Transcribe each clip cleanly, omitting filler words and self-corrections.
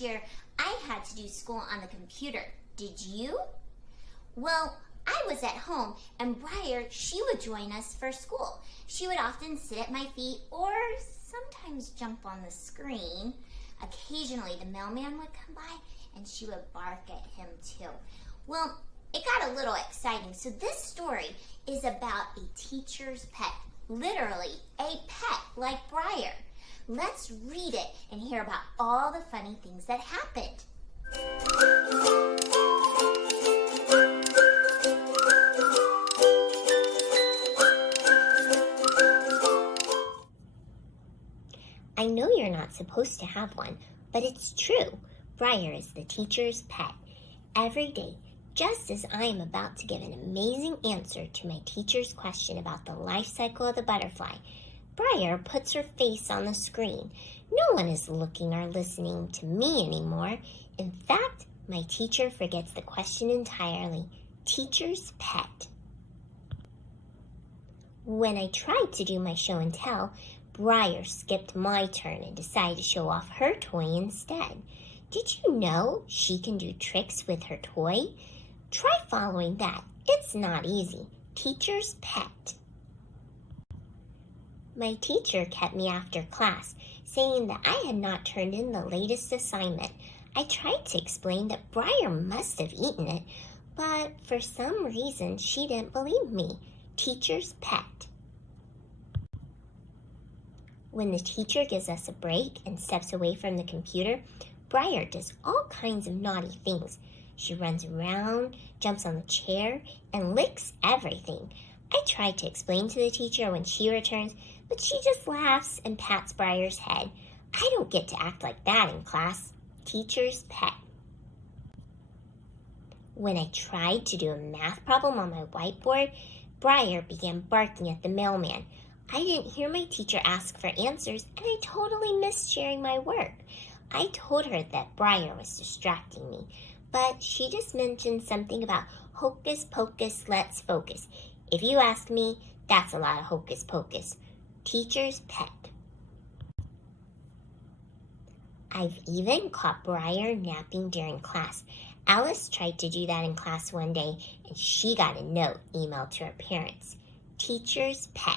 last year, I had to do school on the computer. Did you? Well, I was at home, and Briar, she would join us for school. She would often sit at my feet or sometimes jump on the screen. Occasionally, the mailman would come by, and she would bark at him too. Well, it got a little exciting. So this story is about a teacher's pet, literally a pet like Briar. Let's read it and hear about all the funny things that happened. I know you're not supposed to have one, but it's true. Briar is the teacher's pet. Every day, just as I am about to give an amazing answer to my teacher's question about the life cycle of the butterfly, Briar puts her face on the screen. No one is looking or listening to me anymore. In fact, my teacher forgets the question entirely. Teacher's pet. When I tried to do my show and tell, Briar skipped my turn and decided to show off her toy instead. Did you know she can do tricks with her toy? Try following that. It's not easy. Teacher's pet. My teacher kept me after class, saying that I had not turned in the latest assignment. I tried to explain that Briar must have eaten it, but for some reason she didn't believe me. Teacher's pet. When the teacher gives us a break and steps away from the computer, Briar does all kinds of naughty things. She runs around, jumps on the chair, and licks everything. I try to explain to the teacher when she returns, but she just laughs and pats Briar's head. I don't get to act like that in class. Teacher's pet. When I tried to do a math problem on my whiteboard, Briar began barking at the mailman. I didn't hear my teacher ask for answers, and I totally missed sharing my work. I told her that Briar was distracting me, but she just mentioned something about hocus pocus, let's focus. If you ask me, that's a lot of hocus pocus. Teacher's pet. I've even caught Briar napping during class. Alice tried to do that in class one day, and she got a note emailed to her parents. Teacher's pet.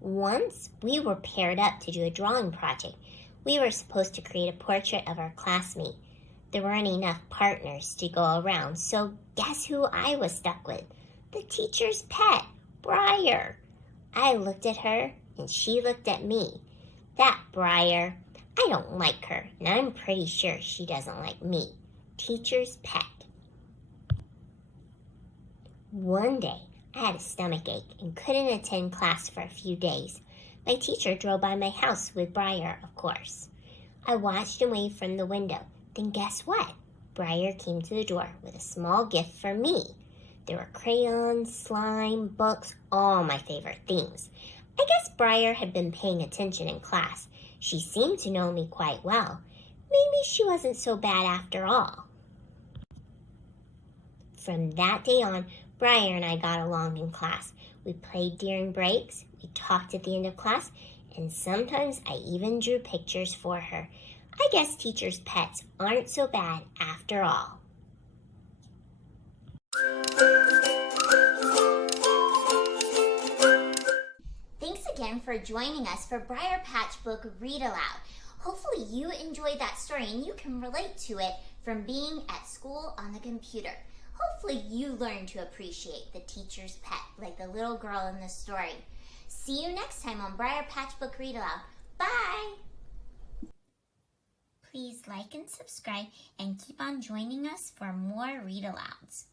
Once, we were paired up to do a drawing project. We were supposed to create a portrait of our classmate. There weren't enough partners to go around, so guess who I was stuck with? The teacher's pet, Briar. I looked at her, and she looked at me. That Briar, I don't like her, and I'm pretty sure she doesn't like me. Teacher's pet. One day, I had a stomach ache and couldn't attend class for a few days. My teacher drove by my house with Briar, of course. I watched him wave from the window. Then guess what? Briar came to the door with a small gift for me. There were crayons, slime, books, all my favorite things. I guess Briar had been paying attention in class. She seemed to know me quite well. Maybe she wasn't so bad after all. From that day on, Briar and I got along in class. We played during breaks, we talked at the end of class, and sometimes I even drew pictures for her. I guess teachers' pets aren't so bad after all. Thanks again for joining us for Briar Patch Book Read Aloud. Hopefully you enjoyed that story and you can relate to it from being at school on the computer. Hopefully you learn to appreciate the teacher's pet like the little girl in the story. See you next time on Briar Patch Book Read Aloud. Bye! Please like and subscribe and keep on joining us for more read-alouds.